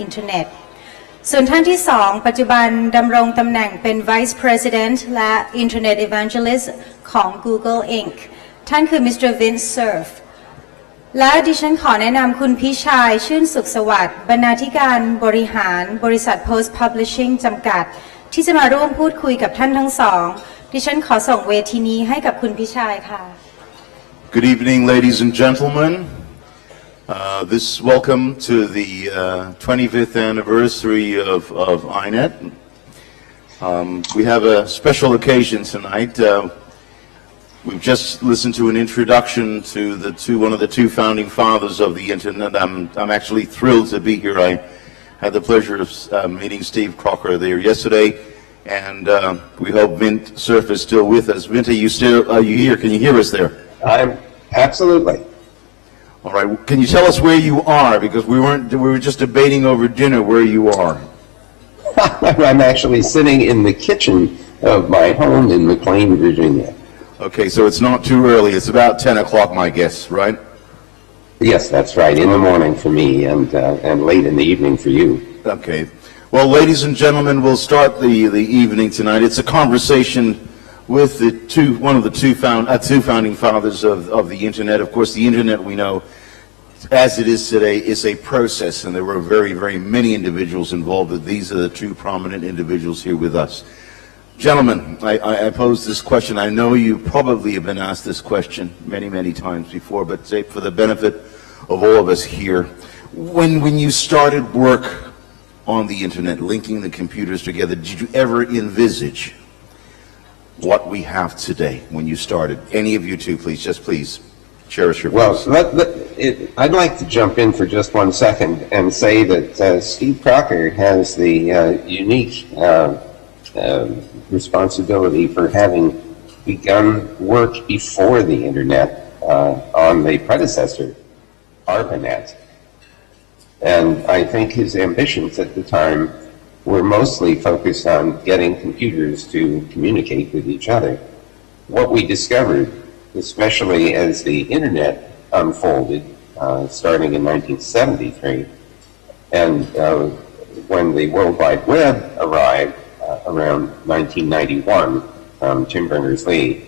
อินเทอร์เน็ตส่วนท่านที่สองปัจจุบันดำรงตำแหน่งเป็น Vice President และ Internet Evangelist ของ Google Inc. ท่านคือ Mr. Vince Cerf และดิฉันขอแนะนำคุณพิชัยชื่นสุขสวัสดิ์บรรณาธิการบริหารบริษัท Post Publishing จำกัดที่จะมาร่วมพูดคุยกับท่านทั้งสองดิฉันขอส่งเวทีนี้ให้กับคุณพิชัยค่ะ Good evening, ladies and gentlemen. This welcome to the 25th anniversary of INET. We have a special occasion tonight. We've just listened to an introduction to one of the two founding fathers of the internet. I'm actually thrilled to be here. I had the pleasure of meeting Steve Crocker there yesterday, and we hope Vint Cerf is still with us. Vint, are you here? Can you hear us there? Absolutely. All right. Can you tell us where you are? Because we were just debating over dinner where you are. I'm actually sitting in the kitchen of my home in McLean, Virginia. Okay, so it's not too early. It's about 10 o'clock, my guess, right? Yes, that's right. In the morning for me and late in the evening for you. Okay. Well, ladies and gentlemen, we'll start the evening tonight. It's a conversation with one of the two founding fathers of the internet. Of course, the internet, we know, as it is today, is a process, and there were very, very many individuals involved, but these are the two prominent individuals here with us. Gentlemen, I pose this question. I know you probably have been asked this question many, many times before, but say for the benefit of all of us here, when you started work on the internet, linking the computers together, did you ever envisage what we have today when you started? Any of you two, please, just please cherish your voice. Well, I'd like to jump in for just 1 second and say that Steve Crocker has the unique responsibility for having begun work before the internet on the predecessor, ARPANET. And I think his ambitions at the time were mostly focused on getting computers to communicate with each other. What we discovered, especially as the internet unfolded, starting in 1973, and when the World Wide Web arrived around 1991 from Tim Berners-Lee,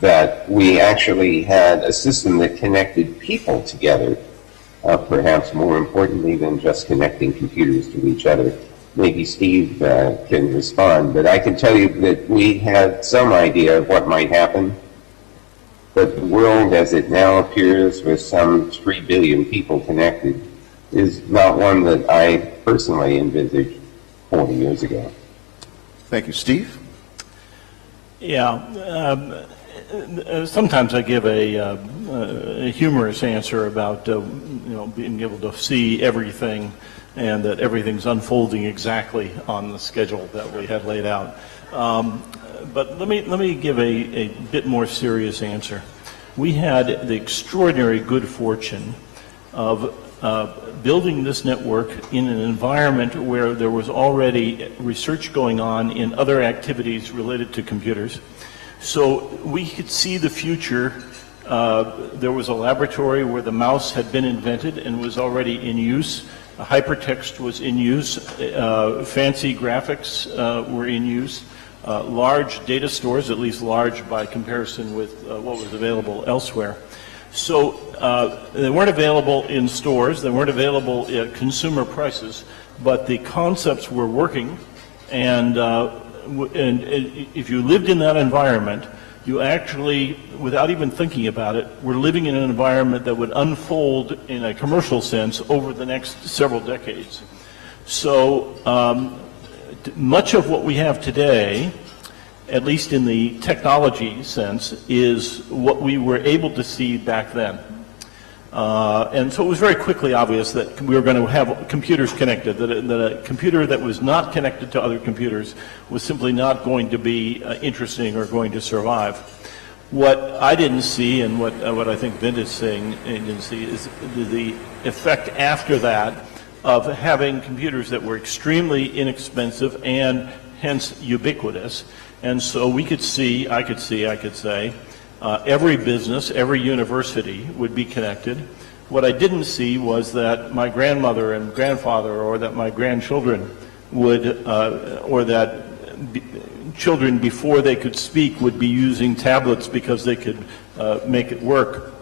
that we actually had a system that connected people together, perhaps more importantly than just connecting computers to each other. Maybe Steve can respond, but I can tell you that we had some idea of what might happen, but the world as it now appears with some 3 billion people connected is not one that I personally envisaged 40 years ago. Thank you. Steve? Yeah. Sometimes I give a humorous answer about being able to see everything and that everything's unfolding exactly on the schedule that we had laid out. But let me give a bit more serious answer. We had the extraordinary good fortune of building this network in an environment where there was already research going on in other activities related to computers. So we could see the future. There was a laboratory where the mouse had been invented and was already in use. Hypertext was in use. Fancy graphics were in use. Large data stores, at least large by comparison with what was available elsewhere. So they weren't available in stores, they weren't available at consumer prices, but the concepts were working, and if you lived in that environment, you actually, without even thinking about it, were living in an environment that would unfold in a commercial sense over the next several decades. So much of what we have today, at least in the technology sense, is what we were able to see back then. And so it was very quickly obvious that we were going to have computers connected, that a computer that was not connected to other computers was simply not going to be interesting or going to survive. What I didn't see, and what I think Vint is saying didn't see, is the effect after that of having computers that were extremely inexpensive and hence ubiquitous. And so we could see, I could say, every business, every university would be connected. What I didn't see was that my grandmother and grandfather, or that my grandchildren would, or that children before they could speak would be using tablets because they could make it work.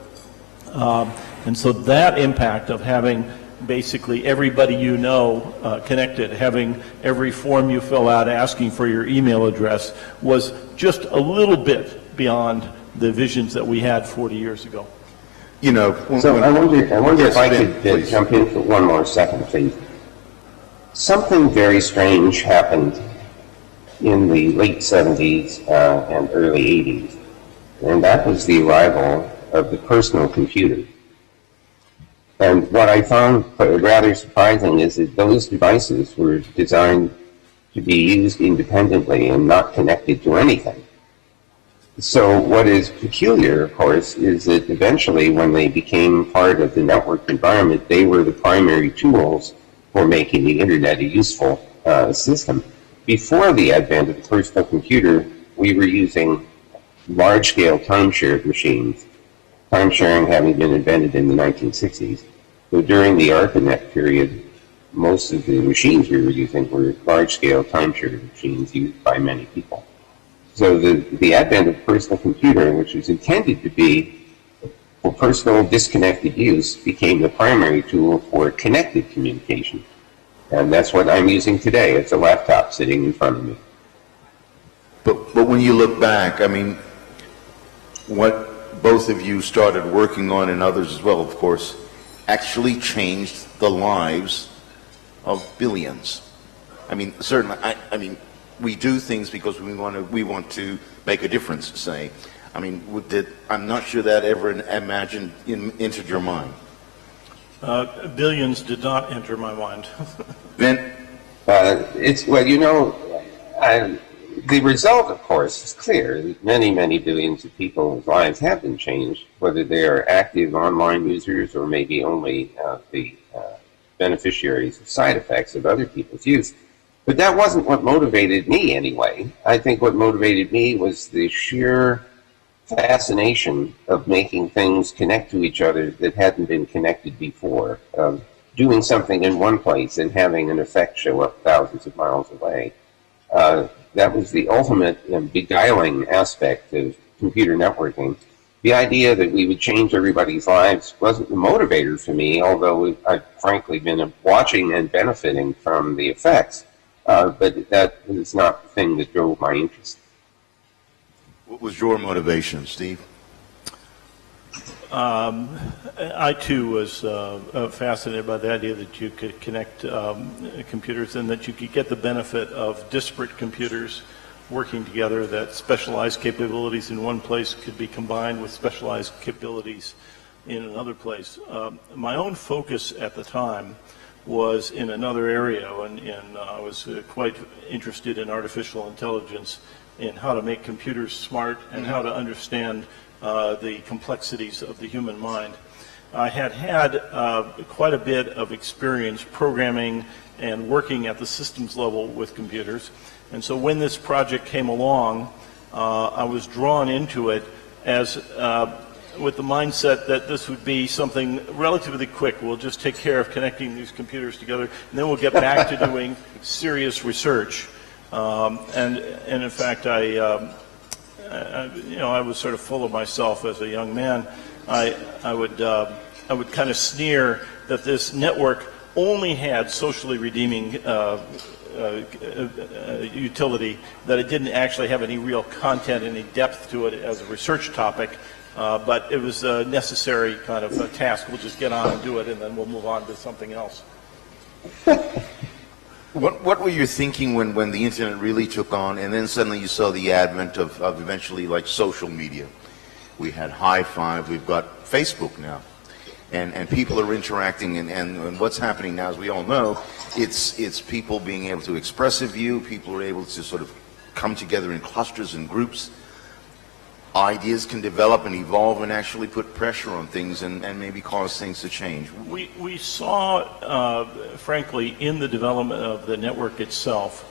And so that impact of having basically everybody you know connected, having every form you fill out asking for your email address, was just a little bit beyond the visions that we had 40 years ago. You know, I wonder yes, if I Ben, could please. jump in for one more second, please. Something very strange happened in the late 70s and early 80s, and that was the arrival of the personal computer. And what I found rather surprising is that those devices were designed to be used independently and not connected to anything. So what is peculiar, of course, is that eventually when they became part of the network environment, they were the primary tools for making the internet a useful system. Before the advent of the personal computer, we were using large-scale time-shared machines, time-sharing having been invented in the 1960s. So during the ARPANET period, most of the machines we were using were large-scale time-shared machines used by many people. So the advent of personal computer, which was intended to be for personal disconnected use, became the primary tool for connected communication. And that's what I'm using today. It's a laptop sitting in front of me. But when you look back, I mean, what both of you started working on, and others as well, of course, actually changed the lives of billions. I mean, certainly, I mean, we do things because we want to make a difference, say. I mean, I'm not sure that ever entered your mind. Billions did not enter my mind. Ben? Well, you know, the result, of course, is clear. Many, many billions of people's lives have been changed, whether they are active online users or maybe only the beneficiaries of side effects of other people's use. But that wasn't what motivated me anyway. I think what motivated me was the sheer fascination of making things connect to each other that hadn't been connected before, of doing something in one place and having an effect show up thousands of miles away. That was the ultimate and beguiling aspect of computer networking. The idea that we would change everybody's lives wasn't the motivator for me, although I've frankly been watching and benefiting from the effects. But that was not the thing that drove my interest. What was your motivation, Steve? I too was fascinated by the idea that you could connect computers and that you could get the benefit of disparate computers working together, that specialized capabilities in one place could be combined with specialized capabilities in another place. My own focus at the time was in another area, and I was quite interested in artificial intelligence, in how to make computers smart and how to understand the complexities of the human mind. I had quite a bit of experience programming and working at the systems level with computers, and so when this project came along, I was drawn into it as with the mindset that this would be something relatively quick. We'll just take care of connecting these computers together, and then we'll get back to doing serious research. And in fact, I was sort of full of myself as a young man. I would kind of sneer that this network only had socially redeeming utility, that it didn't actually have any real content, any depth to it as a research topic. But it was a necessary kind of a task. We'll just get on and do it, and then we'll move on to something else. What were you thinking when the internet really took on, and then suddenly you saw the advent of eventually like social media? We had Highlifght, we've got Facebook now, and people are interacting, and what's happening now, as we all know, it's people being able to express a view, people are able to sort of come together in clusters and groups. Ideas can develop and evolve and actually put pressure on things and maybe cause things to change. We saw, frankly, in the development of the network itself,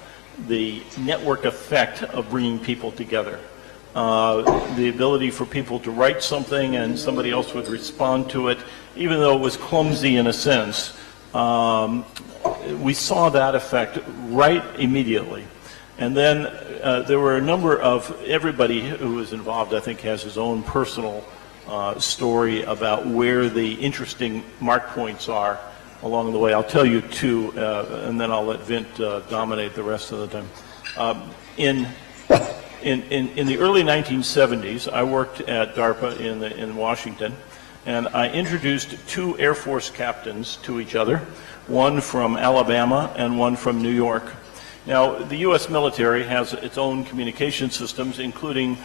the network effect of bringing people together. the ability for people to write something and somebody else would respond to it, even though it was clumsy in a sense. We saw that effect right immediately. And then there were a number of, everybody who was involved, I think, has his own personal story about where the interesting mark points are along the way. I'll tell you two, and then I'll let Vint dominate the rest of the time. In the early 1970s, I worked at DARPA in Washington, and I introduced two Air Force captains to each other, one from Alabama and one from New York. Now, the U.S. military has its own communication systems, including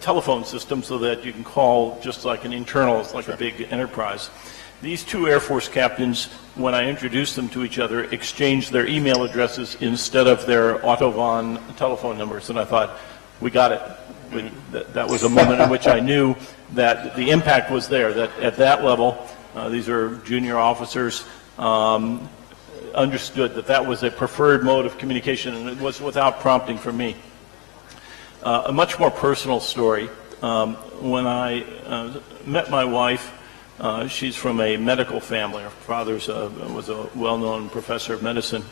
telephone systems, so that you can call just like an internal, it's like a big enterprise. These two Air Force captains, when I introduced them to each other, exchanged their email addresses instead of their Autobahn telephone numbers, and I thought, we got it. That was a moment in which I knew that the impact was there, that at that level, these are junior officers, understood that that was a preferred mode of communication, and it was without prompting from me. A much more personal story. When I met my wife, she's from a medical family. Her father was a well-known professor of medicine,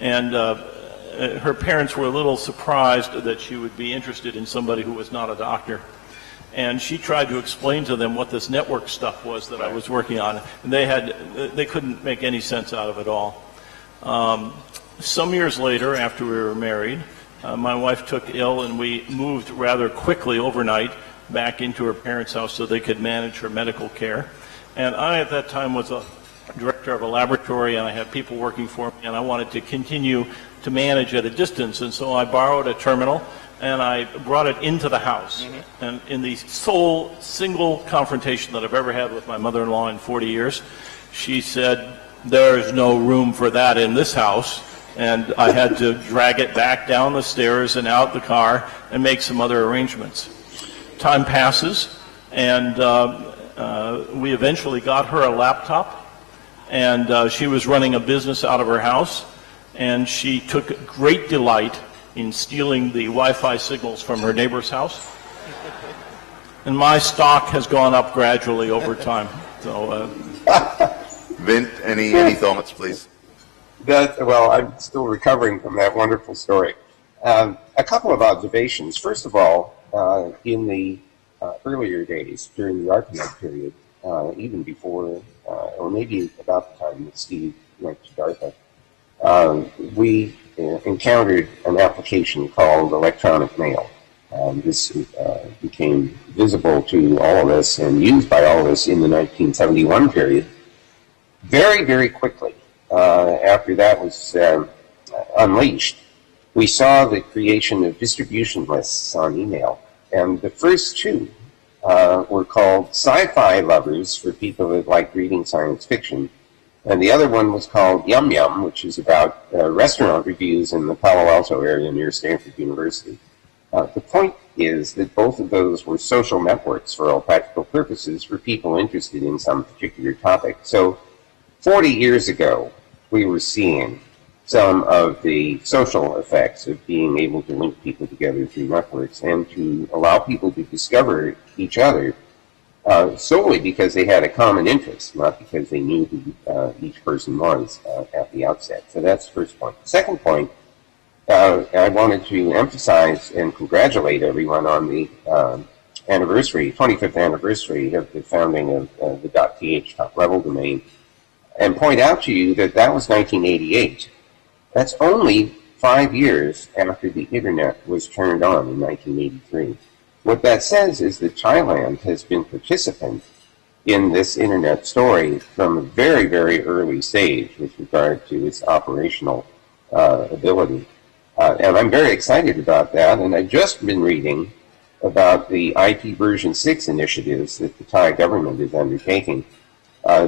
and her parents were a little surprised that she would be interested in somebody who was not a doctor. And she tried to explain to them what this network stuff was that I was working on, and they couldn't make any sense out of it all. Some years later, after we were married, my wife took ill, and we moved rather quickly overnight back into her parents' house so they could manage her medical care. And I, at that time, was a director of a laboratory, and I had people working for me, and I wanted to continue to manage at a distance. And so I borrowed a terminal, and I brought it into the house. Mm-hmm. And in the sole single confrontation that I've ever had with my mother-in-law in 40 years, she said, "There's no room for that in this house." And I had to drag it back down the stairs and out the car and make some other arrangements. Time passes, and we eventually got her a laptop, and she was running a business out of her house, and she took great delight in stealing the Wi-Fi signals from her neighbor's house. And my stock has gone up gradually over time. So, Vint, any thoughts, please? Well, I'm still recovering from that wonderful story. A couple of observations. First of all, in the earlier days, during the ARPANET period, even before, or maybe about the time that Steve went to DARPA, we encountered an application called electronic mail. This became visible to all of us and used by all of us in the 1971 period. Very, very quickly, after that was unleashed, we saw the creation of distribution lists on email. And the first two were called Sci-Fi Lovers, for people that like reading science fiction. And the other one was called Yum Yum, which is about restaurant reviews in the Palo Alto area near Stanford University. The point is that both of those were social networks for all practical purposes for people interested in some particular topic. So 40 years ago, we were seeing some of the social effects of being able to link people together through networks and to allow people to discover each other solely because they had a common interest, not because they knew who each person was at the outset. So that's the first point. The second point, I wanted to emphasize and congratulate everyone on the anniversary, 25th anniversary of the founding of the .th top-level domain, and point out to you that that was 1988. That's only 5 years after the Internet was turned on in 1983. What that says is that Thailand has been participant in this Internet story from a very, very early stage with regard to its operational ability. And I'm very excited about that, and I've just been reading about the IP version 6 initiatives that the Thai government is undertaking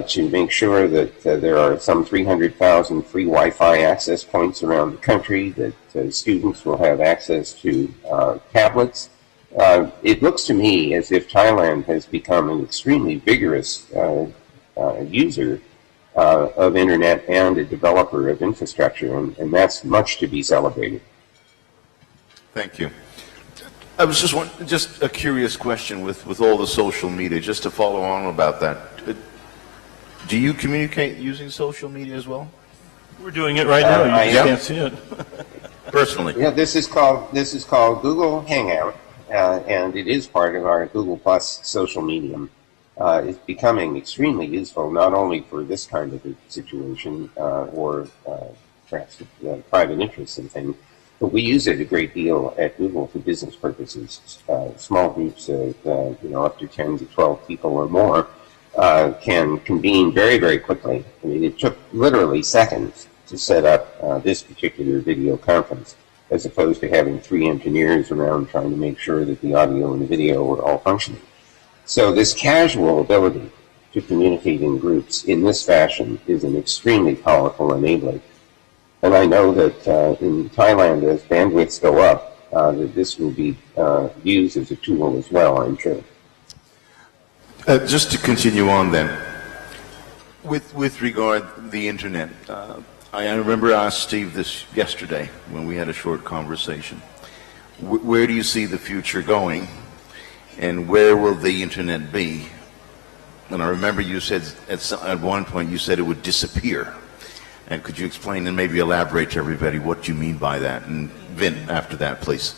to make sure that there are some 300,000 free Wi-Fi access points around the country, that students will have access to tablets. It looks to me as if Thailand has become an extremely vigorous user of Internet and a developer of infrastructure, and that's much to be celebrated. Thank you. I was just a curious question with all the social media, just to follow on about that. Do you communicate using social media as well? We're doing it right now. I You just am. can't see it. Personally? Yeah, this is called Google Hangout, and it is part of our Google Plus social medium. It's becoming extremely useful not only for this kind of a situation or perhaps private interests and things, but we use it a great deal at Google for business purposes. Small groups of up to 10 to 12 people or more can convene very, very quickly. I mean, it took literally seconds to set up this particular video conference, as opposed to having 3 engineers around trying to make sure that the audio and the video were all functioning. So this casual ability to communicate in groups in this fashion is an extremely powerful enabler. And I know that in Thailand, as bandwidths go up, that this will be used as a tool as well, I'm sure. Just to continue on then, with regard to the internet, I remember I asked Steve this yesterday when we had a short conversation. Where do you see the future going, and where will the internet be? And I remember you said at one point you said it would disappear. And could you explain and maybe elaborate to everybody what you mean by that? And Vin, after that, please.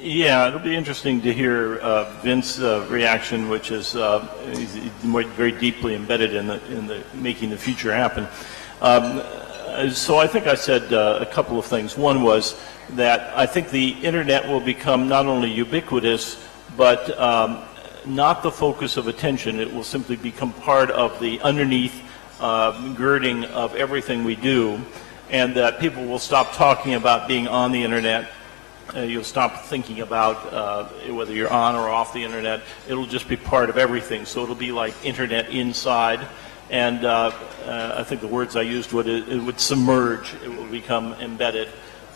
Yeah, it'll be interesting to hear Vince's reaction, which is he's very deeply embedded in the making the future happen. So I think I said a couple of things. One was that I think the internet will become not only ubiquitous, but not the focus of attention. It will simply become part of the underneath girding of everything we do, and that people will stop talking about being on the internet. You'll stop thinking about whether you're on or off the internet. It'll just be part of everything. So it'll be like internet inside. And I think the words I used it would submerge. It will become embedded.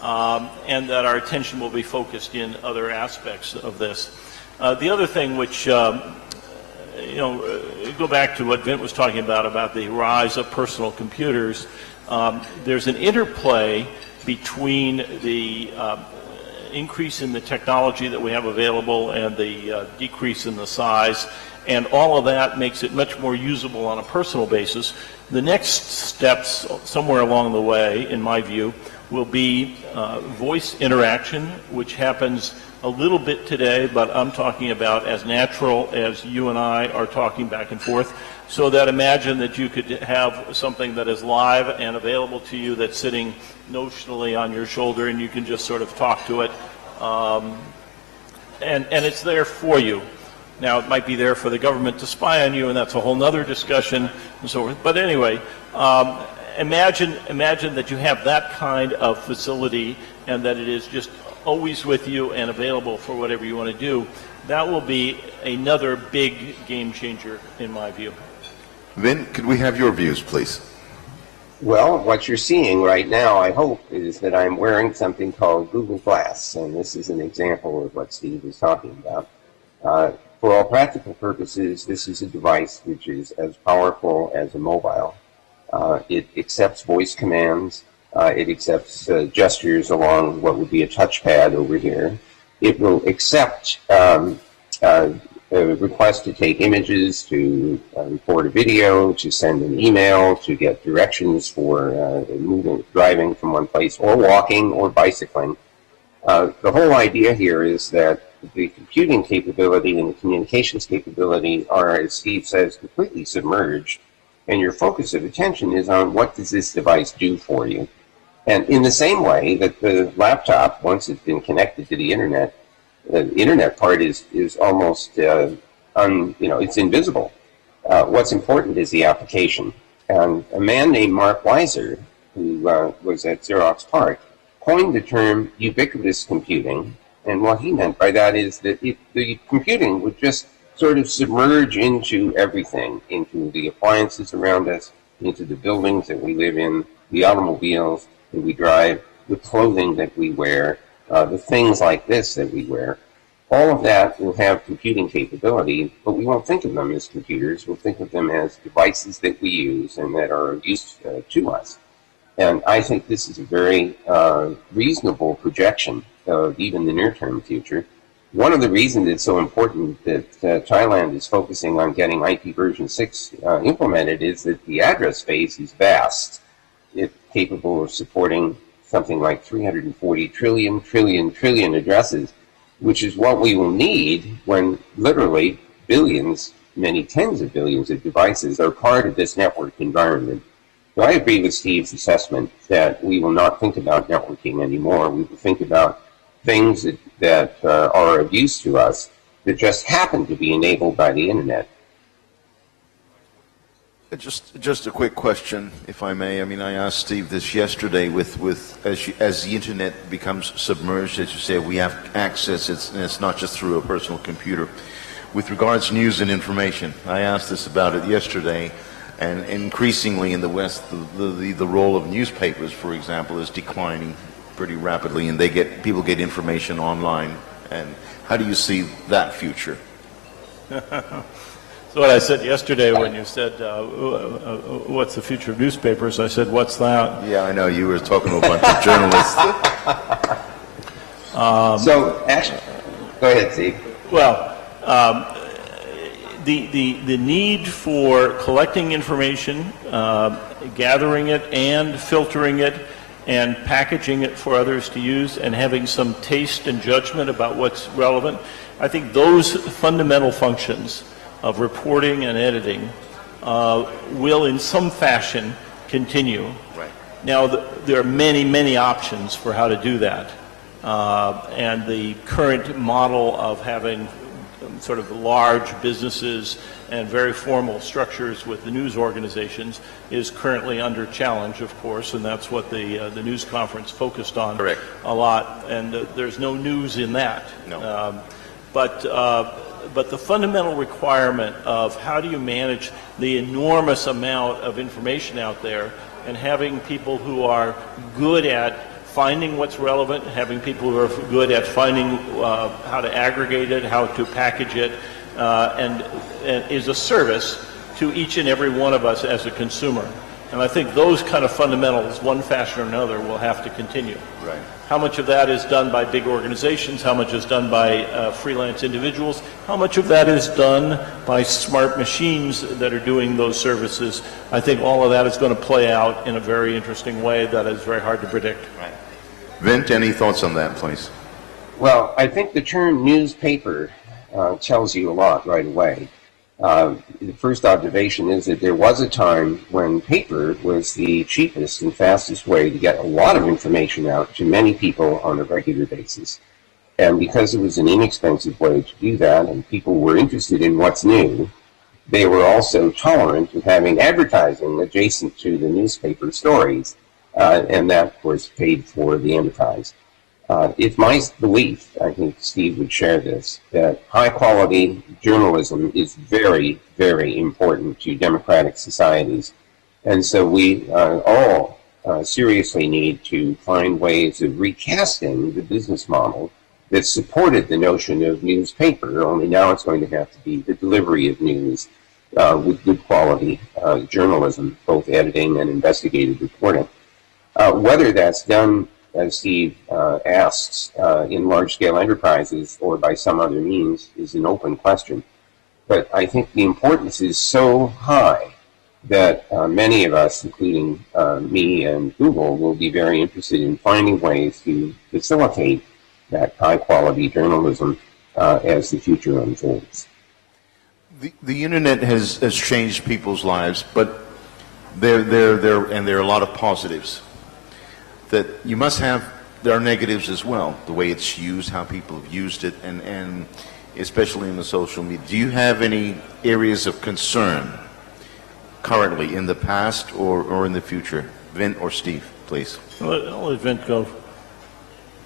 And that our attention will be focused in other aspects of this. The other thing which, go back to what Vint was talking about the rise of personal computers. There's an interplay between the increase in the technology that we have available and the decrease in the size, and all of that makes it much more usable on a personal basis. The next steps somewhere along the way, in my view, will be voice interaction, which happens a little bit today, but I'm talking about as natural as you and I are talking back and forth. So that imagine that you could have something that is live and available to you that's sitting notionally on your shoulder, and you can just sort of talk to it, and it's there for you. Now, it might be there for the government to spy on you, and that's a whole other discussion and so forth. But anyway, imagine that you have that kind of facility and that it is just always with you and available for whatever you want to do. That will be another big game changer, in my view. Vin, could we have your views, please? Well, what you're seeing right now, I hope, is that I'm wearing something called Google Glass, and this is an example of what Steve is talking about. For all practical purposes, this is a device which is as powerful as a mobile. It accepts voice commands. It accepts gestures along what would be a touchpad over here. It will accept a request to take images, to record a video, to send an email, to get directions for driving from one place, or walking, or bicycling. The whole idea here is that the computing capability and the communications capability are, as Steve says, completely submerged, and your focus of attention is on what does this device do for you. And in the same way that the laptop, once it's been connected to the internet part is almost, it's invisible. What's important is the application. And a man named Mark Weiser, who was at Xerox PARC, coined the term ubiquitous computing. And what he meant by that is that the computing would just sort of submerge into everything, into the appliances around us, into the buildings that we live in, the automobiles that we drive, the clothing that we wear, the things like this that we wear. All of that will have computing capability, but we won't think of them as computers. We'll think of them as devices that we use and that are used to us. And I think this is a very reasonable projection of even the near-term future. One of the reasons it's so important that Thailand is focusing on getting IP version 6 implemented is that the address space is vast. It's capable of supporting something like 340 trillion addresses, which is what we will need when literally billions, many tens of billions of devices are part of this network environment. So I agree with Steve's assessment that we will not think about networking anymore. We will think about things that are of use to us that just happen to be enabled by the internet. Just a quick question, if I may. I mean, I asked Steve this yesterday. As the internet becomes submerged, as you say, we have access. It's not just through a personal computer. With regards to news and information, I asked this about it yesterday, and increasingly in the West, the role of newspapers, for example, is declining pretty rapidly, and people get information online. And how do you see that future? So what I said yesterday when you said, what's the future of newspapers, I said, what's that? Yeah, I know. You were talking to a bunch of journalists. So, actually, go ahead, Steve. Well, the need for collecting information, gathering it and filtering it and packaging it for others to use and having some taste and judgment about what's relevant, I think those fundamental functions of reporting and editing will in some fashion continue. Right. Now, there are many options for how to do that. And the current model of having sort of large businesses and very formal structures with the news organizations is currently under challenge, of course, and that's what the news conference focused on. Correct. A lot, and there's no news in that. No. But the fundamental requirement of how do you manage the enormous amount of information out there and having people who are good at finding what's relevant, having people who are good at finding how to aggregate it, how to package it, and is a service to each and every one of us as a consumer. And I think those kind of fundamentals, one fashion or another, will have to continue. Right. How much of that is done by big organizations? How much is done by freelance individuals? How much of that is done by smart machines that are doing those services? I think all of that is going to play out in a very interesting way that is very hard to predict. Right. Vint, any thoughts on that, please? Well, I think the term newspaper tells you a lot right away. The first observation is that there was a time when paper was the cheapest and fastest way to get a lot of information out to many people on a regular basis. And because it was an inexpensive way to do that and people were interested in what's new, they were also tolerant of having advertising adjacent to the newspaper stories. And that, of course, paid for the enterprise. It's my belief, I think Steve would share this, that high-quality journalism is very, very important to democratic societies. And so we all seriously need to find ways of recasting the business model that supported the notion of newspaper, only now it's going to have to be the delivery of news with good quality journalism, both editing and investigative reporting. Whether that's done, as Steve asks, in large-scale enterprises or by some other means is an open question. But I think the importance is so high that many of us, including me and Google, will be very interested in finding ways to facilitate that high-quality journalism as the future unfolds. The internet has changed people's lives, but there are a lot of positives. That you must have, there are negatives as well, the way it's used, how people have used it, and especially in the social media. Do you have any areas of concern currently, in the past or in the future? Vint or Steve, please. I'll let Vint go.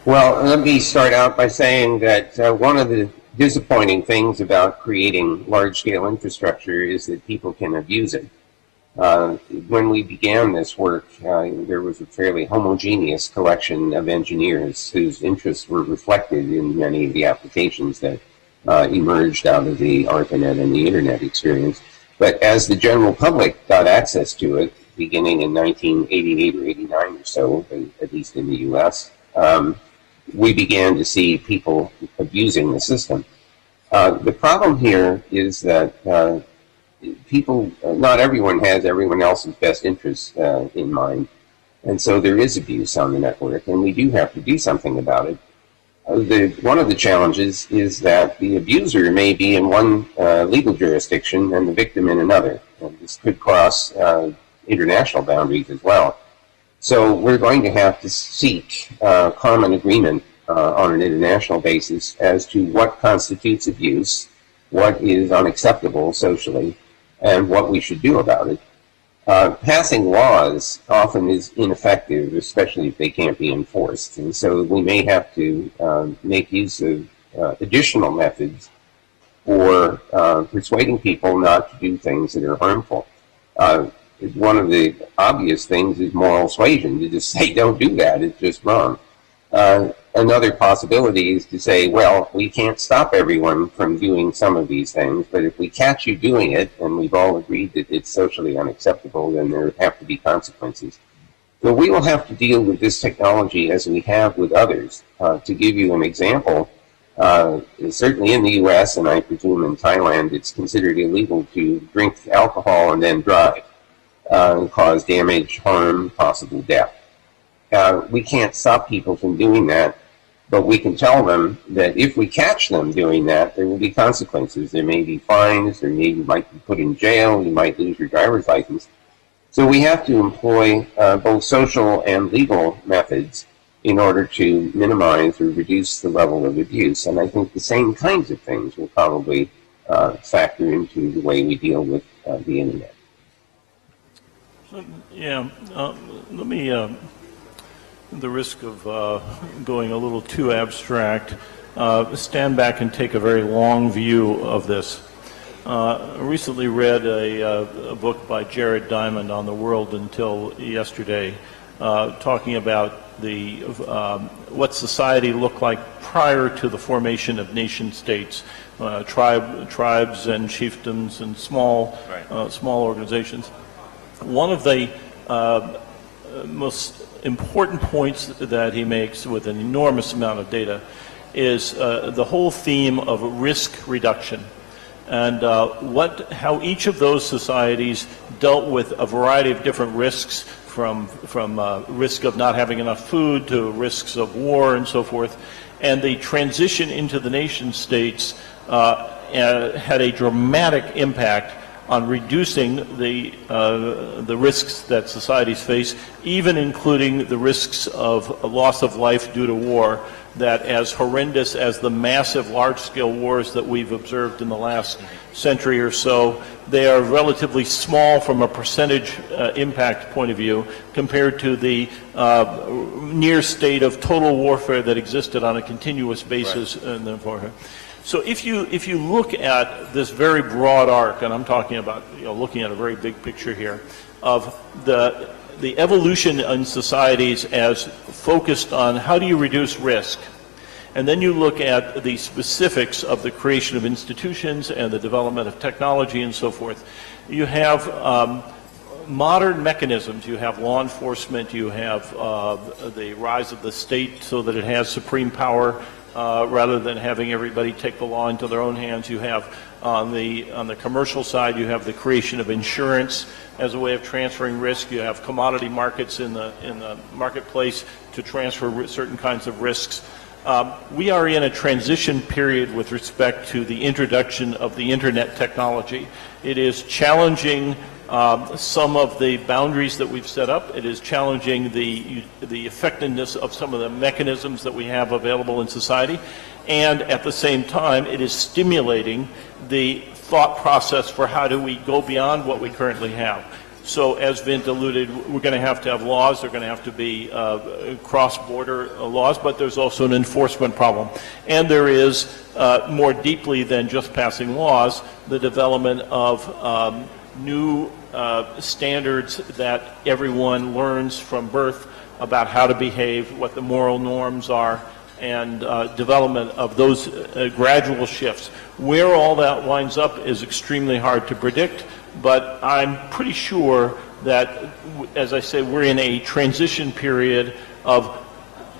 Well, let me start out by saying that one of the disappointing things about creating large-scale infrastructure is that people can abuse it. When we began this work, there was a fairly homogeneous collection of engineers whose interests were reflected in many of the applications that emerged out of the ARPANET and the Internet experience. But as the general public got access to it, beginning in 1988 or 89 or so, at least in the U.S., we began to see people abusing the system. The problem here is that people, not everyone has everyone else's best interests in mind. And so there is abuse on the network, and we do have to do something about it. One of the challenges is that the abuser may be in one legal jurisdiction and the victim in another. And this could cross international boundaries as well. So we're going to have to seek common agreement on an international basis as to what constitutes abuse, what is unacceptable socially, and what we should do about it. Passing laws often is ineffective, especially if they can't be enforced. And so we may have to make use of additional methods for persuading people not to do things that are harmful. One of the obvious things is moral suasion. To just say, don't do that, it's just wrong. Another possibility is to say, well, we can't stop everyone from doing some of these things, but if we catch you doing it, and we've all agreed that it's socially unacceptable, then there have to be consequences. So we will have to deal with this technology as we have with others. To give you an example, certainly in the U.S., and I presume in Thailand, it's considered illegal to drink alcohol and then drive, cause damage, harm, possible death. We can't stop people from doing that, but we can tell them that if we catch them doing that, there will be consequences. There may be fines, you might be put in jail, you might lose your driver's license. So we have to employ both social and legal methods in order to minimize or reduce the level of abuse. And I think the same kinds of things will probably factor into the way we deal with the internet. Yeah, let me, the risk of going a little too abstract, stand back and take a very long view of this. I recently read a book by Jared Diamond on the world until yesterday, talking about the what society looked like prior to the formation of nation states, tribes and chiefdoms and small organizations. One of the most important points that he makes with an enormous amount of data is the whole theme of risk reduction, and how each of those societies dealt with a variety of different risks, from risk of not having enough food to risks of war and so forth. And the transition into the nation states had a dramatic impact on reducing the risks that societies face, even including the risks of loss of life due to war, that as horrendous as the massive large-scale wars that we've observed in the last century or so, they are relatively small from a percentage impact point of view compared to the near state of total warfare that existed on a continuous basis. Right. So if you look at this very broad arc, and I'm talking about looking at a very big picture here, of the evolution in societies as focused on how do you reduce risk, and then you look at the specifics of the creation of institutions and the development of technology and so forth, you have modern mechanisms. You have law enforcement, you have the rise of the state so that it has supreme power, rather than having everybody take the law into their own hands. You have on the commercial side, you have the creation of insurance as a way of transferring risk. You have commodity markets in the marketplace to transfer certain kinds of risks. We are in a transition period with respect to the introduction of the internet technology. It is challenging some of the boundaries that we've set up. It is challenging the effectiveness of some of the mechanisms that we have available in society. And at the same time, it is stimulating the thought process for how do we go beyond what we currently have. So as Vint alluded, we're going to have laws. They're going to have to be cross-border laws, but there's also an enforcement problem. And there is, more deeply than just passing laws, the development of new standards that everyone learns from birth about how to behave, what the moral norms are, and development of those gradual shifts. Where all that winds up is extremely hard to predict, but I'm pretty sure that, as I say, we're in a transition period of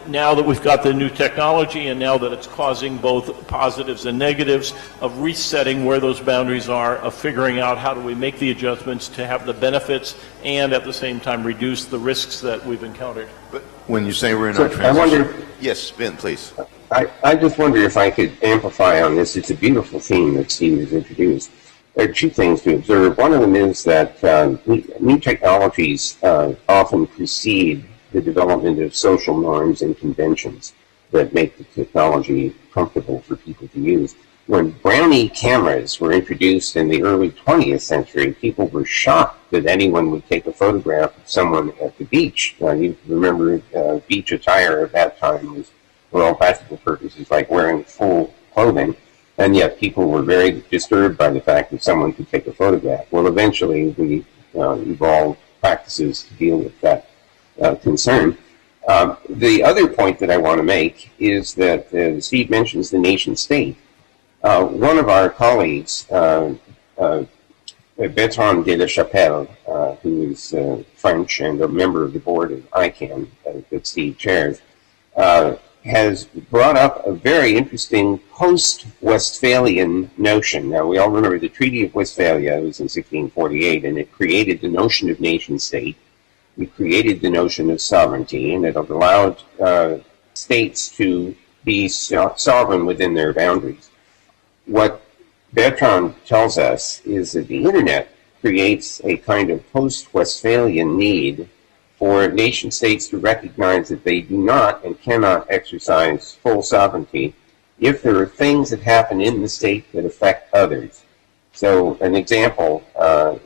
now that we've got the new technology and now that it's causing both positives and negatives, of resetting where those boundaries are, of figuring out how do we make the adjustments to have the benefits and at the same time reduce the risks that we've encountered. But when you say we're in So our transition... I wonder, Yes, Ben, please. I just wonder if I could amplify on this. It's a beautiful theme that Steve has introduced. There are two things to observe. One of them is that new technologies often precede the development of social norms and conventions that make the technology comfortable for people to use. When Brownie cameras were introduced in the early 20th century, people were shocked that anyone would take a photograph of someone at the beach. You remember beach attire at that time was, for all practical purposes, like wearing full clothing, and yet people were very disturbed by the fact that someone could take a photograph. Well, eventually we evolved practices to deal with that concern. The other point that I want to make is that Steve mentions the nation state. One of our colleagues, Bertrand de la Chapelle, who is French and a member of the board of ICANN that Steve chairs, has brought up a very interesting post-Westphalian notion. Now, we all remember the Treaty of Westphalia. It was in 1648, and it created the notion of nation-state. It created the notion of sovereignty, and it allowed states to be sovereign within their boundaries. What Bertrand tells us is that the Internet creates a kind of post-Westphalian need for nation states to recognize that they do not and cannot exercise full sovereignty if there are things that happen in the state that affect others. So an example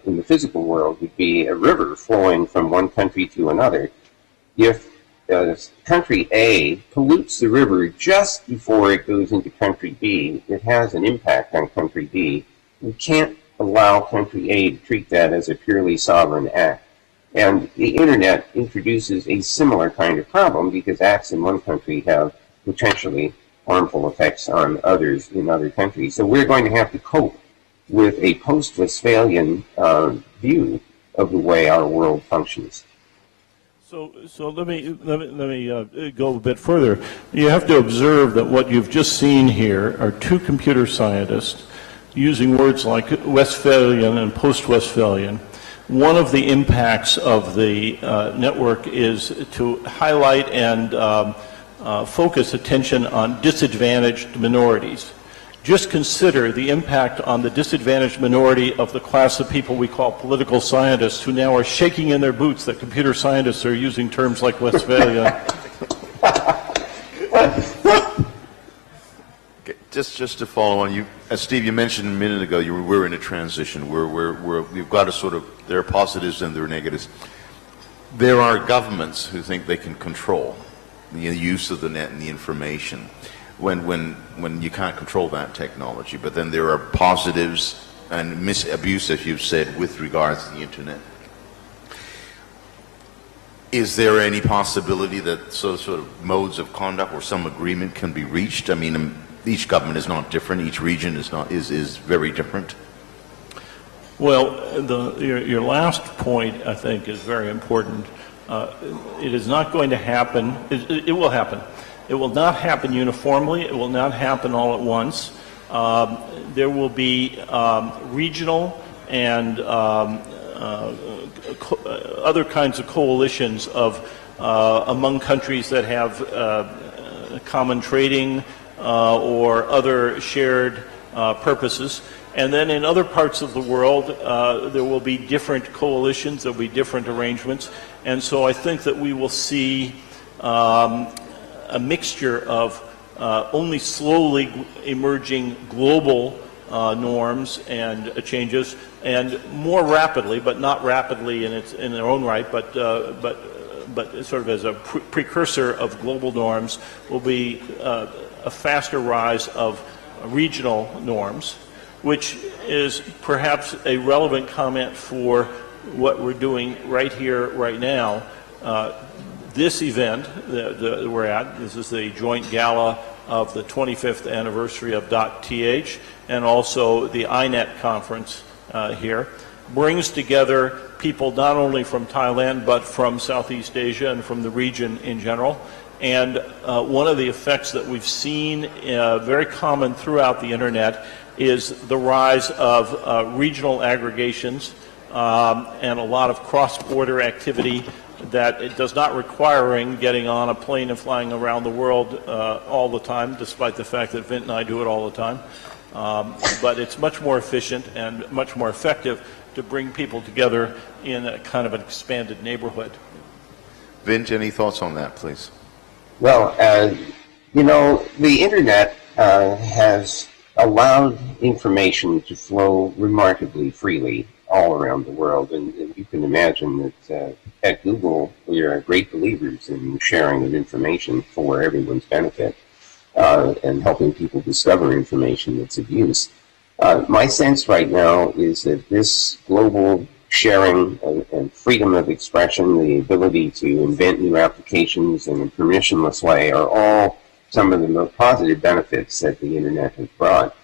in the physical world would be a river flowing from one country to another. If country A pollutes the river just before it goes into country B, it has an impact on country B. We can't allow country A to treat that as a purely sovereign act. And the Internet introduces a similar kind of problem because acts in one country have potentially harmful effects on others in other countries. So we're going to have to cope with a post-Westphalian view of the way our world functions. So let me go a bit further. You have to observe that what you've just seen here are two computer scientists using words like Westphalian and post-Westphalian. One of the impacts of the network is to highlight and focus attention on disadvantaged minorities. Just consider the impact on the disadvantaged minority of the class of people we call political scientists, who now are shaking in their boots that computer scientists are using terms like Westphalia. Okay, just to follow on, you, as Steve, you mentioned a minute ago, we're in a transition. We've got to sort of, there are positives and there are negatives. There are governments who think they can control the use of the net and the information when you can't control that technology. But then there are positives and abuse, as you've said, with regards to the Internet. Is there any possibility that sort of modes of conduct or some agreement can be reached? I mean, each government is not different. Each region is very different. Well, your last point, I think, is very important. It is not going to happen. It will happen. It will not happen uniformly. It will not happen all at once. There will be regional and other kinds of coalitions among countries that have common trading or other shared purposes. And then in other parts of the world, there will be different coalitions, there will be different arrangements. And so I think that we will see a mixture of only slowly emerging global norms and changes, and more rapidly, but not rapidly in their own right, but sort of as a precursor of global norms, will be a faster rise of regional norms, which is perhaps a relevant comment for what we're doing right here, right now. This event that we're at, this is the joint gala of the 25th anniversary of .th, and also the INET conference here. brings together people not only from Thailand but from Southeast Asia and from the region in general. And one of the effects that we've seen very common throughout the internet is the rise of regional aggregations and a lot of cross-border activity that it does not requiring getting on a plane and flying around the world all the time, despite the fact that Vint and I do it all the time. But it's much more efficient and much more effective to bring people together in a kind of an expanded neighborhood. Vint, any thoughts on that, please? Well, you know, the internet has allowed information to flow remarkably freely all around the world, and you can imagine that at Google we are great believers in sharing of information for everyone's benefit and helping people discover information that's of use. My sense right now is that this global sharing and freedom of expression, the ability to invent new applications in a permissionless way, are all some of the most positive benefits that the internet has brought.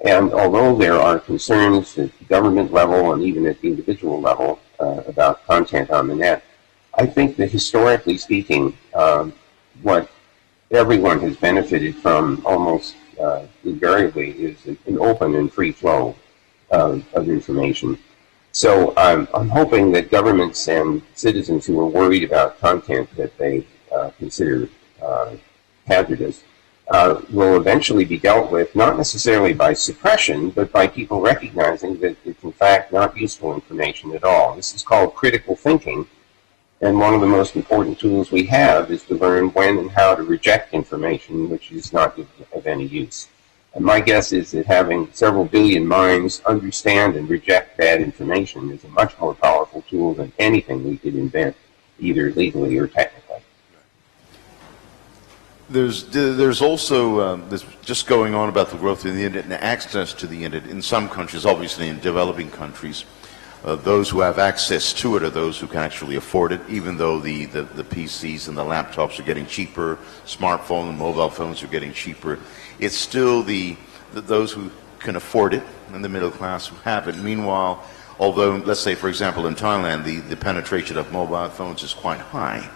And although there are concerns at the government level and even at the individual level about content on the net, I think that historically speaking, what everyone has benefited from almost invariably is an open and free flow of information. So I'm hoping that governments and citizens who are worried about content that they consider hazardous will eventually be dealt with, not necessarily by suppression, but by people recognizing that it's in fact not useful information at all. This is called critical thinking, and one of the most important tools we have is to learn when and how to reject information which is not of any use. And my guess is that having several billion minds understand and reject bad information is a much more powerful tool than anything we could invent, either legally or technically. There's also this just going on about the growth of the internet and access to the internet in some countries, obviously in developing countries. Those who have access to it are those who can actually afford it, even though the PCs and the laptops are getting cheaper, smartphones and mobile phones are getting cheaper. It's still those who can afford it and the middle class who have it. Meanwhile, although, let's say, for example, in Thailand, the penetration of mobile phones is quite high,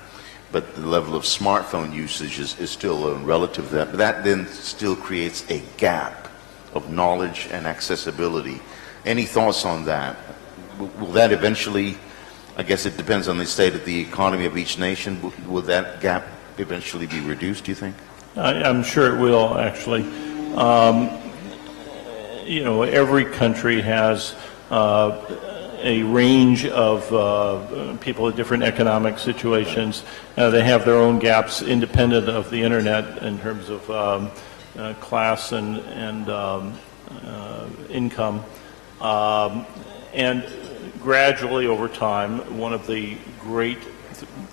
but the level of smartphone usage is still relative to that. But that then still creates a gap of knowledge and accessibility. Any thoughts on that? Will that eventually, I guess it depends on the state of the economy of each nation, will that gap eventually be reduced, do you think? I'm sure it will, actually. You know, every country has a range of people in different economic situations. They have their own gaps independent of the internet in terms of class and income. And gradually over time, one of the great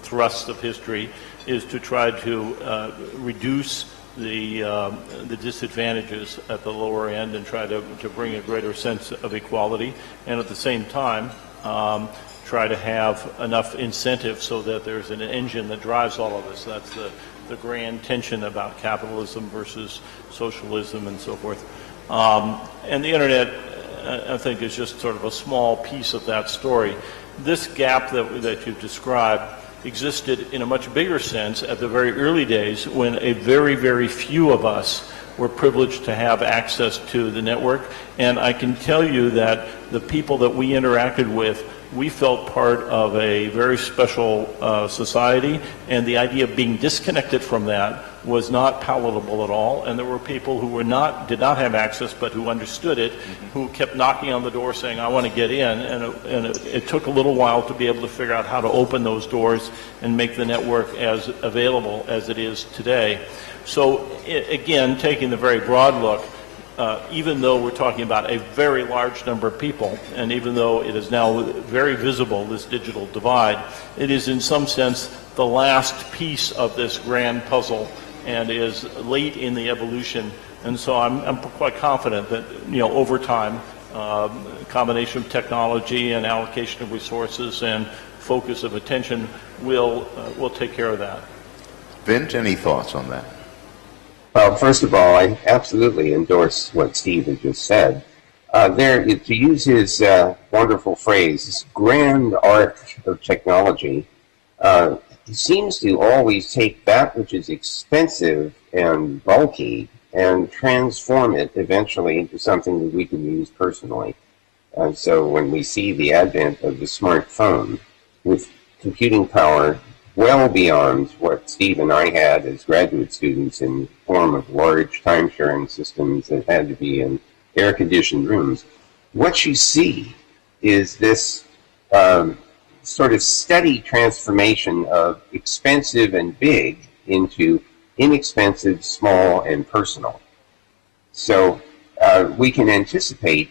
thrusts of history is to try to reduce the disadvantages at the lower end and try to bring a greater sense of equality, and at the same time try to have enough incentive so that there's an engine that drives all of this. That's the grand tension about capitalism versus socialism and so forth. And the internet, I think, is just sort of a small piece of that story. This gap that you've described existed in a much bigger sense at the very early days when a very, very few of us were privileged to have access to the network. And I can tell you that the people that we interacted with, we felt part of a very special society, and the idea of being disconnected from that was not palatable at all. And there were people who did not have access, but who understood it, who kept knocking on the door saying, I want to get in. And it took a little while to be able to figure out how to open those doors and make the network as available as it is today. So again, taking the very broad look, even though we're talking about a very large number of people, and even though it is now very visible, this digital divide, it is in some sense the last piece of this grand puzzle and is late in the evolution. And so I'm quite confident that, over time, a combination of technology and allocation of resources and focus of attention will take care of that. Vint, any thoughts on that? Well, first of all, I absolutely endorse what Steve had just said. To use his wonderful phrase, this grand arc of technology seems to always take that which is expensive and bulky and transform it eventually into something that we can use personally. And so when we see the advent of the smartphone with computing power well beyond what Steve and I had as graduate students in the form of large time-sharing systems that had to be in air-conditioned rooms, what you see is this sort of steady transformation of expensive and big into inexpensive, small, and personal. So we can anticipate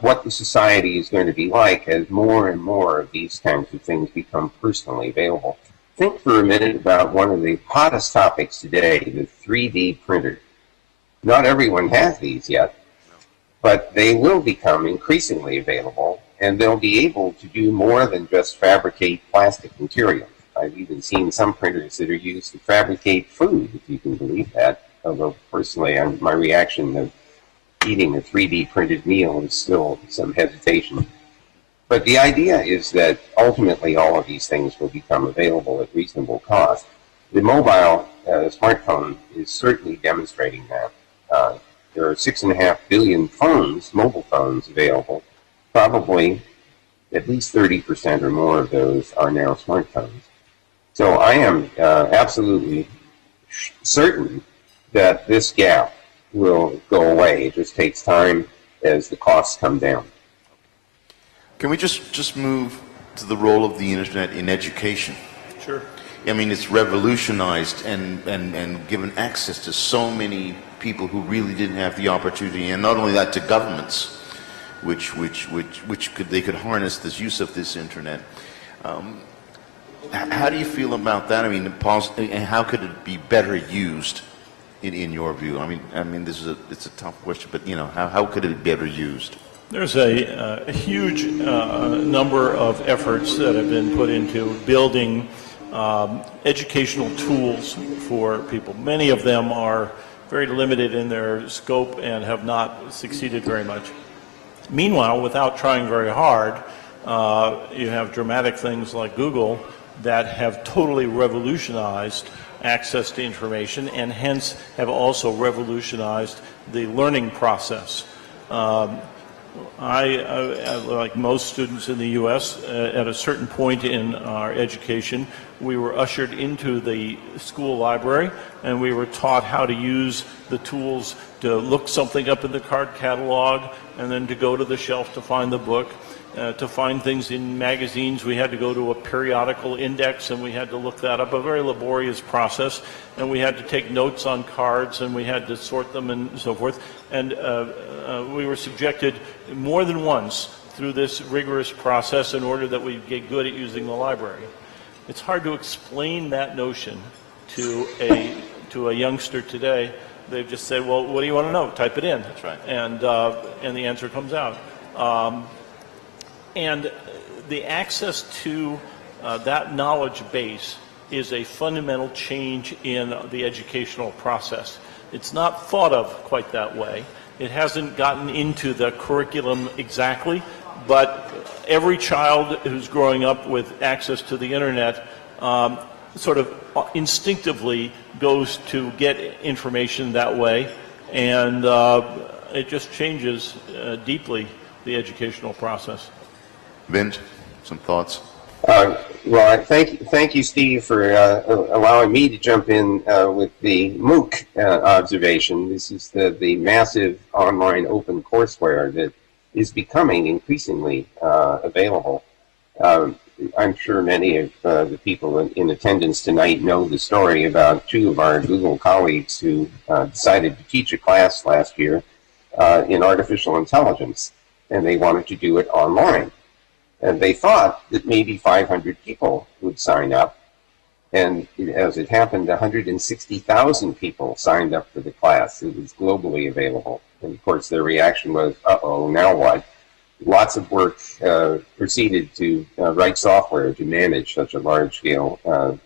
what the society is going to be like as more and more of these kinds of things become personally available. Think for a minute about one of the hottest topics today, the 3D printer. Not everyone has these yet, but they will become increasingly available, and they'll be able to do more than just fabricate plastic material. I've even seen some printers that are used to fabricate food, if you can believe that, although personally my reaction of eating a 3D printed meal is still some hesitation. But the idea is that ultimately all of these things will become available at reasonable cost. The mobile smartphone is certainly demonstrating that. There are 6.5 billion phones, mobile phones, available. Probably at least 30% or more of those are now smartphones. So I am absolutely certain that this gap will go away. It just takes time as the costs come down. Can we just move to the role of the internet in education? Sure. I mean, it's revolutionized and given access to so many people who really didn't have the opportunity, and not only that, to governments, which they could harness this use of this internet. How do you feel about that? I mean, and how could it be better used, in your view? I mean, it's a tough question, but how could it be better used? There's a huge number of efforts that have been put into building educational tools for people. Many of them are very limited in their scope and have not succeeded very much. Meanwhile, without trying very hard, you have dramatic things like Google that have totally revolutionized access to information and hence have also revolutionized the learning process. Like most students in the U.S., at a certain point in our education, we were ushered into the school library and we were taught how to use the tools to look something up in the card catalog and then to go to the shelf to find the book. To find things in magazines, we had to go to a periodical index and we had to look that up, a very laborious process, and we had to take notes on cards and we had to sort them and so forth. And we were subjected more than once through this rigorous process in order that we get good at using the library. It's hard to explain that notion to a youngster today. They've just said, well, what do you want to know? Type it in. That's right. And the answer comes out. And the access to that knowledge base is a fundamental change in the educational process. It's not thought of quite that way. It hasn't gotten into the curriculum exactly, but every child who's growing up with access to the internet sort of instinctively goes to get information that way, and it just changes deeply the educational process. Vint, some thoughts? Well, thank you, Steve, for allowing me to jump in with the MOOC observation. This is the massive online open courseware that is becoming increasingly available. I'm sure many of the people in attendance tonight know the story about two of our Google colleagues who decided to teach a class last year in artificial intelligence, and they wanted to do it online. And they thought that maybe 500 people would sign up. And as it happened, 160,000 people signed up for the class. It was globally available. And of course, their reaction was, uh-oh, now what? Lots of work proceeded to write software to manage such a large-scale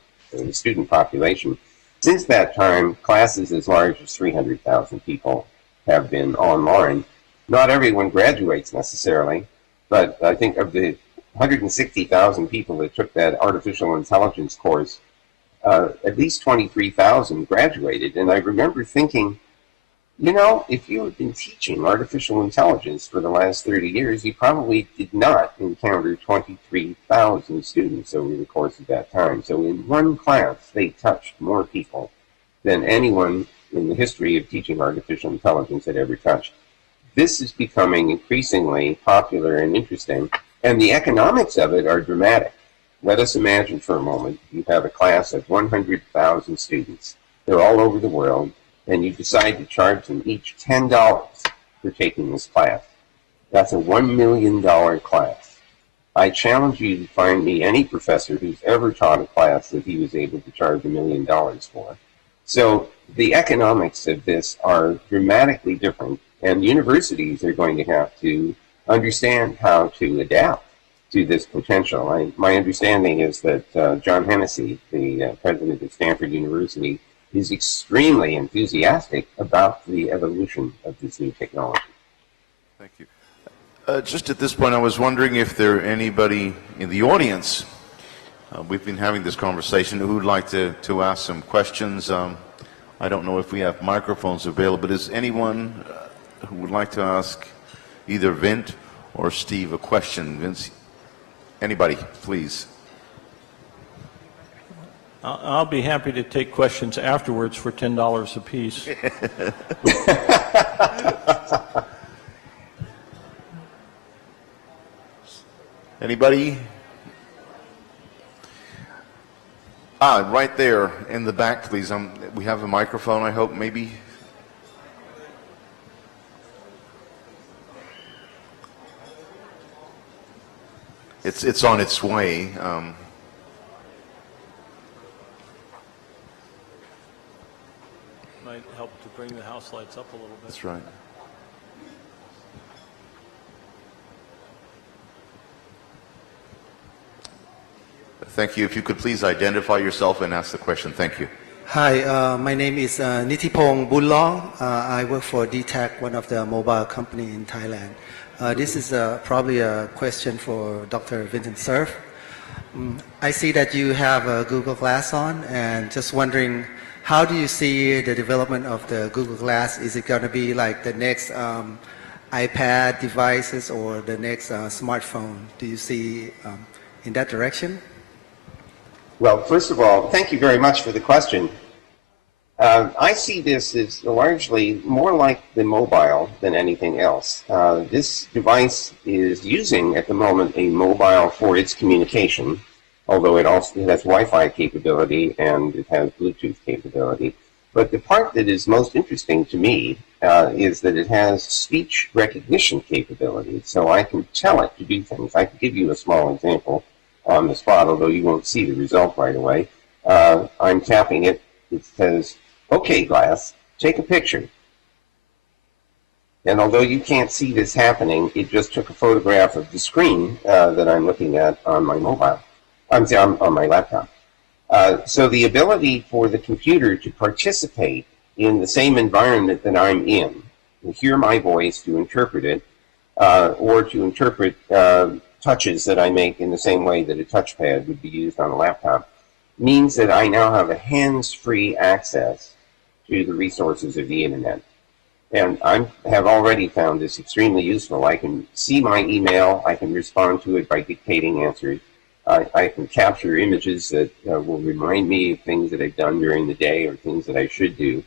student population. Since that time, classes as large as 300,000 people have been online. Not everyone graduates necessarily, but I think of the 160,000 people that took that artificial intelligence course, at least 23,000 graduated. And I remember thinking, you know, if you had been teaching artificial intelligence for the last 30 years, you probably did not encounter 23,000 students over the course of that time. So in one class, they touched more people than anyone in the history of teaching artificial intelligence had ever touched. This is becoming increasingly popular and interesting, and the economics of it are dramatic. Let us imagine for a moment you have a class of 100,000 students. They're all over the world, and you decide to charge them each $10 for taking this class. That's a $1 million class. I challenge you to find me any professor who's ever taught a class that he was able to charge $1 million for. So the economics of this are dramatically different, and universities are going to have to understand how to adapt to this potential. My understanding is that John Hennessy, the president of Stanford University, is extremely enthusiastic about the evolution of this new technology. Thank you. Just at this point, I was wondering if there anybody in the audience, we've been having this conversation, who would like to ask some questions. I don't know if we have microphones available, but is anyone who would like to ask either Vint or Steve a question? Vince, anybody, please. I'll be happy to take questions afterwards for $10 apiece. Anybody? Right there in the back, please. We have a microphone, I hope, maybe. It's on its way. Might help to bring the house lights up a little bit. That's right. Thank you. If you could please identify yourself and ask the question. Thank you. Hi, my name is Nitipong Bunlong. I work for DTAC, one of the mobile company in Thailand. This is probably a question for Dr. Vincent Cerf. I see that you have a Google Glass on, and just wondering, how do you see the development of the Google Glass? Is it going to be like the next iPad devices or the next smartphone? Do you see in that direction? Well, first of all, thank you very much for the question. I see this as largely more like the mobile than anything else. This device is using, at the moment, a mobile for its communication, although it has Wi-Fi capability and it has Bluetooth capability. But the part that is most interesting to me is that it has speech recognition capability, so I can tell it to do things. I can give you a small example on the spot, although you won't see the result right away. I'm tapping it. It says, "Okay, Glass, take a picture." And although you can't see this happening, it just took a photograph of the screen that I'm looking at on my mobile. I'm sorry, on my laptop. So the ability for the computer to participate in the same environment that I'm in, to hear my voice, to interpret it, or to interpret touches that I make in the same way that a touchpad would be used on a laptop, means that I now have a hands-free access to the resources of the internet. And I have already found this extremely useful. I can see my email, I can respond to it by dictating answers, I can capture images that will remind me of things that I've done during the day or things that I should do.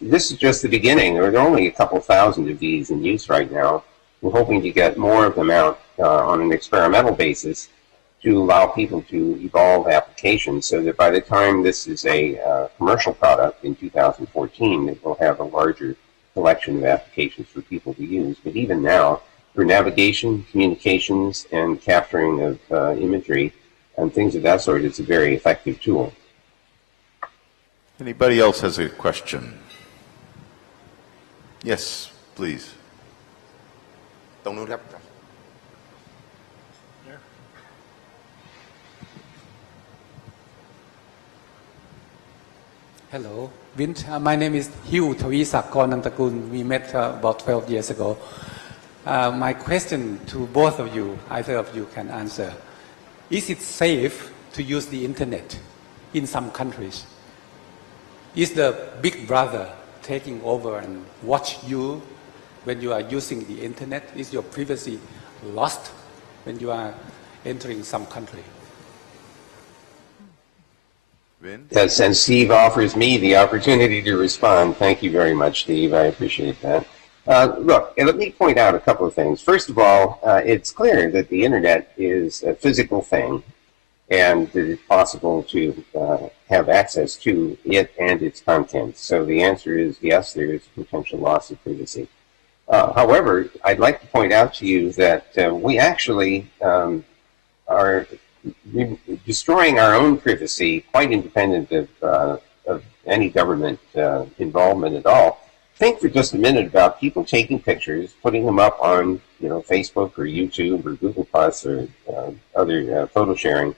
This is just the beginning. There are only a couple thousand of these in use right now. We're hoping to get more of them out on an experimental basis to allow people to evolve applications so that by the time this is a commercial product in 2014, it will have a larger collection of applications for people to use. But even now, for navigation, communications, and capturing of imagery and things of that sort, it's a very effective tool. Anybody else has a question? Yes, please. Don't know that. Hello, Vint. My name is Hugh Tawisak Kornantakul. We met about 12 years ago. My question to both of you, either of you can answer. Is it safe to use the internet in some countries? Is the big brother taking over and watch you when you are using the internet? Is your privacy lost when you are entering some country? Yes, and Steve offers me the opportunity to respond. Thank you very much, Steve. I appreciate that. Look, let me point out a couple of things. First of all, it's clear that the internet is a physical thing, and that it's possible to have access to it and its content. So the answer is yes, there is potential loss of privacy. However, I'd like to point out to you that we actually are destroying our own privacy, quite independent of any government involvement at all. Think for just a minute about people taking pictures, putting them up on, Facebook or YouTube or Google Plus or other photo sharing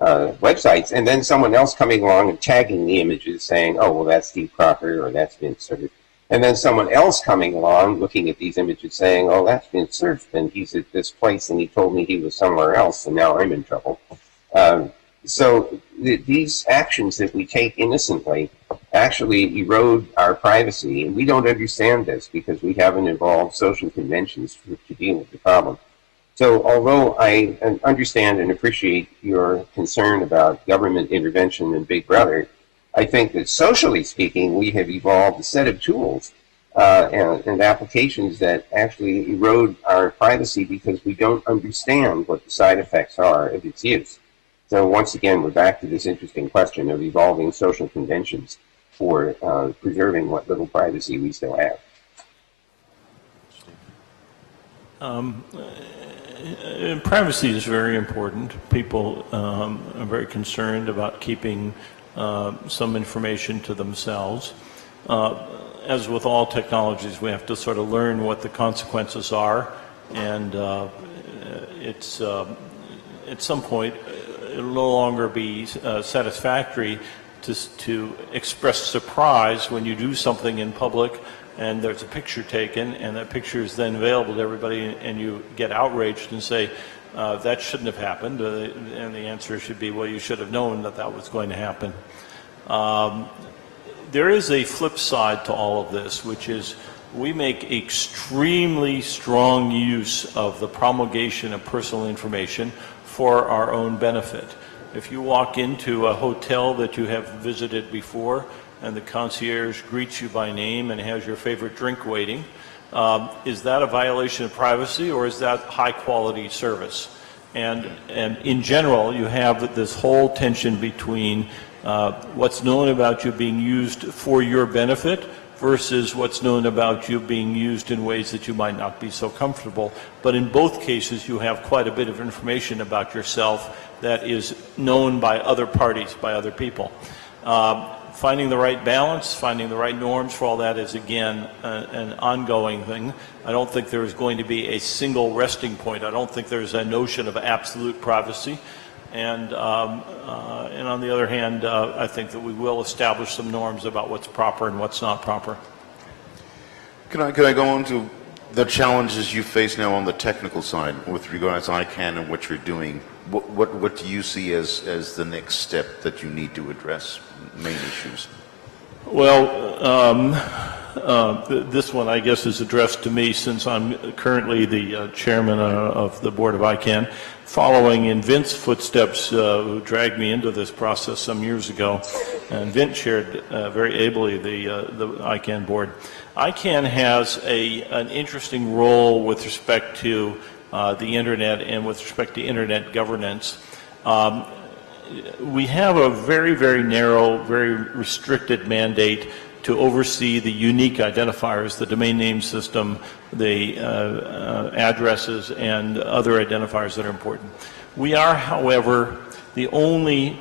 websites, and then someone else coming along and tagging the images, saying, "Oh, well, that's Steve Crocker or that's Vince Cerf," and then someone else coming along looking at these images, saying, "Oh, that's Vince Cerf, and he's at this place, and he told me he was somewhere else, and now I'm in trouble." So these actions that we take innocently actually erode our privacy, and we don't understand this because we haven't evolved social conventions to deal with the problem. So although I understand and appreciate your concern about government intervention and Big Brother, I think that socially speaking, we have evolved a set of tools and applications that actually erode our privacy because we don't understand what the side effects are of its use. So once again, we're back to this interesting question of evolving social conventions for preserving what little privacy we still have. Privacy is very important. People are very concerned about keeping some information to themselves. As with all technologies, we have to sort of learn what the consequences are, and it's at some point it'll no longer be satisfactory to express surprise when you do something in public and there's a picture taken and that picture is then available to everybody and you get outraged and say that shouldn't have happened, and the answer should be, well, you should have known that that was going to happen. There is a flip side to all of this, which is we make extremely strong use of the promulgation of personal information for our own benefit. If you walk into a hotel that you have visited before and the concierge greets you by name and has your favorite drink waiting, is that a violation of privacy or is that high quality service? And in general, you have this whole tension between what's known about you being used for your benefit versus what's known about you being used in ways that you might not be so comfortable. But in both cases, you have quite a bit of information about yourself that is known by other parties, by other people. Finding the right balance, finding the right norms for all that is, again, an ongoing thing. I don't think there is going to be a single resting point. I don't think there's a notion of absolute privacy. And on the other hand, I think that we will establish some norms about what's proper and what's not proper. Can I go on to the challenges you face now on the technical side with regards to ICANN and what you're doing? What do you see as the next step that you need to address, main issues? Well, this one, I guess, is addressed to me since I'm currently the chairman of the board of ICANN, following in Vince's footsteps, who dragged me into this process some years ago. And Vince chaired very ably the ICANN board. ICANN has an interesting role with respect to the internet and with respect to internet governance. We have a very, very narrow, very restricted mandate to oversee the unique identifiers, the domain name system, the addresses, and other identifiers that are important. We are, however, the only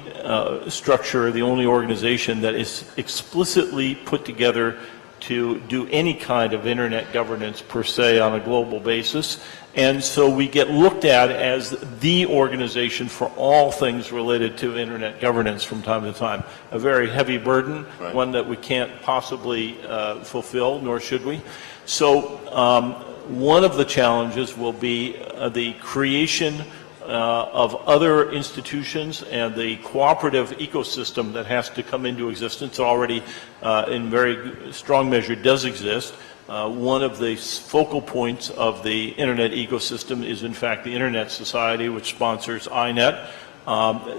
structure, the only organization that is explicitly put together to do any kind of internet governance per se on a global basis, And so we get looked at as the organization for all things related to internet governance from time to time. A very heavy burden, right. One that we can't possibly fulfill, nor should we. So one of the challenges will be the creation of other institutions and the cooperative ecosystem that has to come into existence. Already in very strong measure does exist. One of the focal points of the internet ecosystem is in fact the Internet Society, which sponsors INET,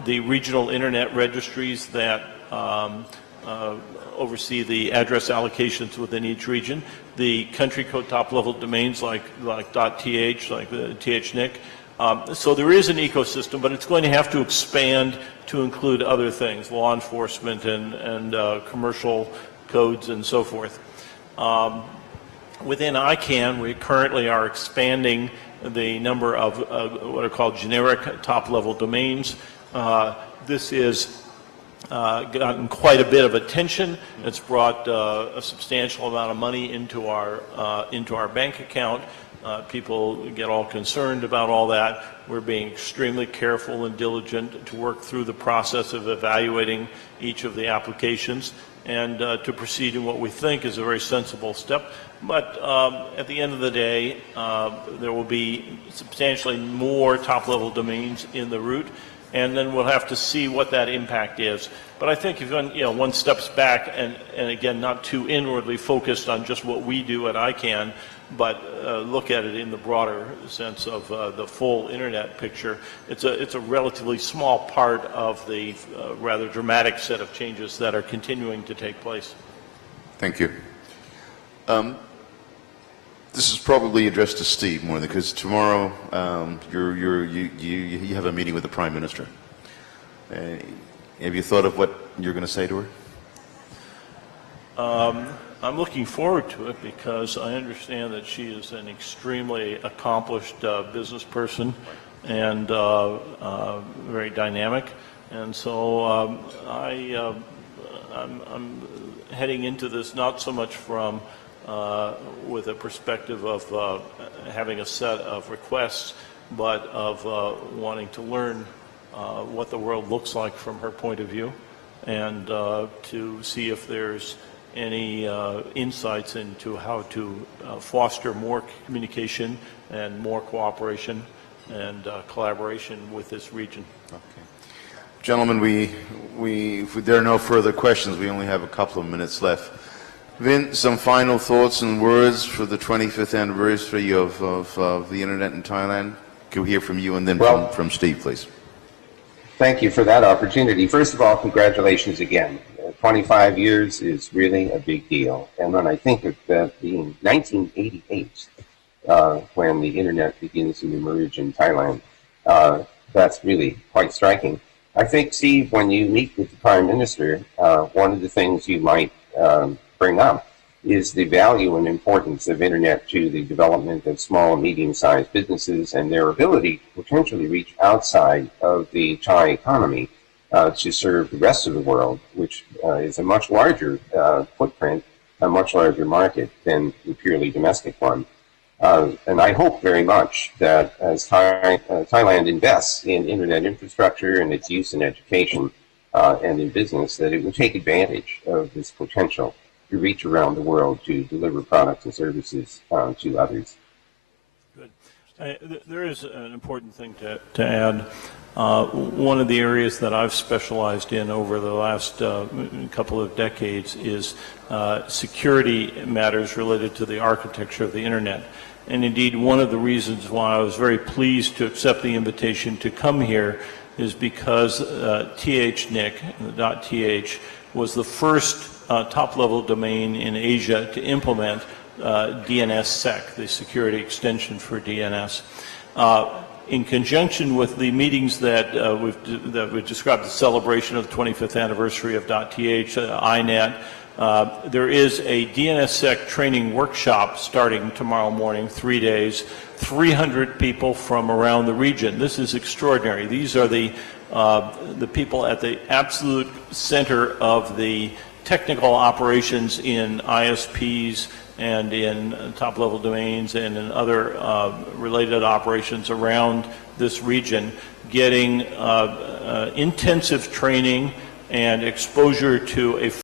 the regional internet registries that oversee the address allocations within each region, the country code top level domains like .th, like the THNIC. So there is an ecosystem, but it's going to have to expand to include other things, law enforcement and commercial codes and so forth. Within ICANN, we currently are expanding the number of what are called generic top-level domains. This is gotten quite a bit of attention. It's brought a substantial amount of money into our bank account. People get all concerned about all that. We're being extremely careful and diligent to work through the process of evaluating each of the applications and to proceed in what we think is a very sensible step. But at the end of the day, there will be substantially more top-level domains in the root, and then we'll have to see what that impact is. But I think if one steps back and again, not too inwardly focused on just what we do at ICANN, but look at it in the broader sense of the full internet picture, it's a relatively small part of the rather dramatic set of changes that are continuing to take place. Thank you. This is probably addressed to Steve more than because tomorrow you have a meeting with the Prime Minister. Have you thought of what you're going to say to her? I'm looking forward to it because I understand that she is an extremely accomplished business person and very dynamic, and so I'm heading into this not so much from with a perspective of having a set of requests, but of wanting to learn what the world looks like from her point of view, and to see if there's any insights into how to foster more communication and more cooperation and collaboration with this region. Okay. Gentlemen, if there are no further questions, we only have a couple of minutes left. Vin, some final thoughts and words for the 25th anniversary of the Internet in Thailand? Can we hear from you and then from Steve, please? Thank you for that opportunity. First of all, congratulations again. 25 years is really a big deal. And when I think of that being 1988, when the Internet begins to emerge in Thailand, that's really quite striking. I think, Steve, when you meet with the Prime Minister, one of the things you might bring up is the value and importance of Internet to the development of small and medium-sized businesses and their ability to potentially reach outside of the Thai economy to serve the rest of the world, which is a much larger footprint, a much larger market than the purely domestic one. And I hope very much that as Thailand invests in Internet infrastructure and its use in education and in business, that it will take advantage of this potential to reach around the world to deliver products and services to others. Good. There is an important thing to add. One of the areas that I've specialized in over the last couple of decades is security matters related to the architecture of the Internet. And indeed, one of the reasons why I was very pleased to accept the invitation to come here is because THNIC, the .th, was the first top-level domain in Asia to implement DNSSEC, the security extension for DNS. In conjunction with the meetings that we've described, the celebration of the 25th anniversary of .th, INET, there is a DNSSEC training workshop starting tomorrow morning, 3 days, 300 people from around the region. This is extraordinary. These are the people at the absolute center of the technical operations in ISPs and in top-level domains and in other related operations around this region, getting intensive training and exposure to a